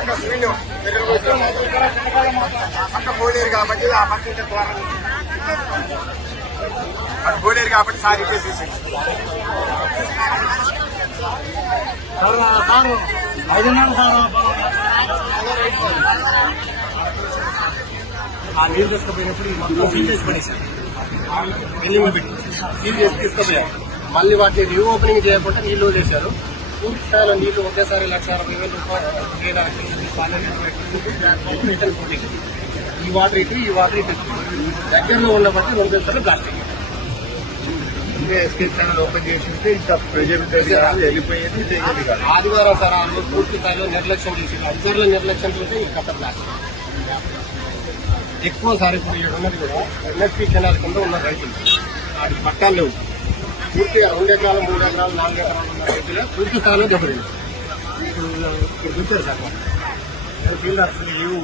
పక్క స్క్రీన్ పక్క పోలేరు కాబట్టి ఆ పక్క అది పోలేరు కాబట్టి సార్ ఇచ్చేసేసి ఆ నీళ్ళు తీసుకుపోయినప్పుడు మొత్తం సీల్ చేసి పడేశారు. బిల్డింగ్ పెట్టి సీల్ చేసి తీసుకుపోయారు. మళ్ళీ వాటిని రీఓపెనింగ్ చేయకుండా నీళ్లు వదిలేశారు. పూర్తి స్థాయిలో నీళ్లు ఒకేసారి 1,60,000 రూపాయలు. ఈ వాటర్ ఇటు ఈ వాటర్ ఇటు దగ్గరలో ఉన్న బట్టి 2 గంటలు ప్లాస్టిక్ ఎస్కేప్ ఛానల్ ఓపెన్ చేసింటే ఇంకా ప్రజెంట్ వెళ్ళిపోయేది. ఆదివారం సార్ ఆ రోజు పూర్తి స్థాయిలో నిర్లక్ష్యం చేసింది. అధికారుల నిర్లక్ష్యం చేస్తే ఈ కట్ట ప్లాస్టిక్ ఎక్కువ సార్. ఇప్పుడు ఇక్కడ ఉన్నది కూడా ఎన్ఎస్పీ కెనాల్ కింద ఉన్న రైతులు వాటికి పట్టాలు లేవు. పూర్తిగా 2 ఎకరాలు 3 ఎకరాలు 4 ఎకరాలు ఉన్న రైతులే పూర్తి స్థాయిలో దెబ్బతింది. ఇప్పుడు చూసారు సార్ ఫీల్డ్ ఆఫీసులు లేవు.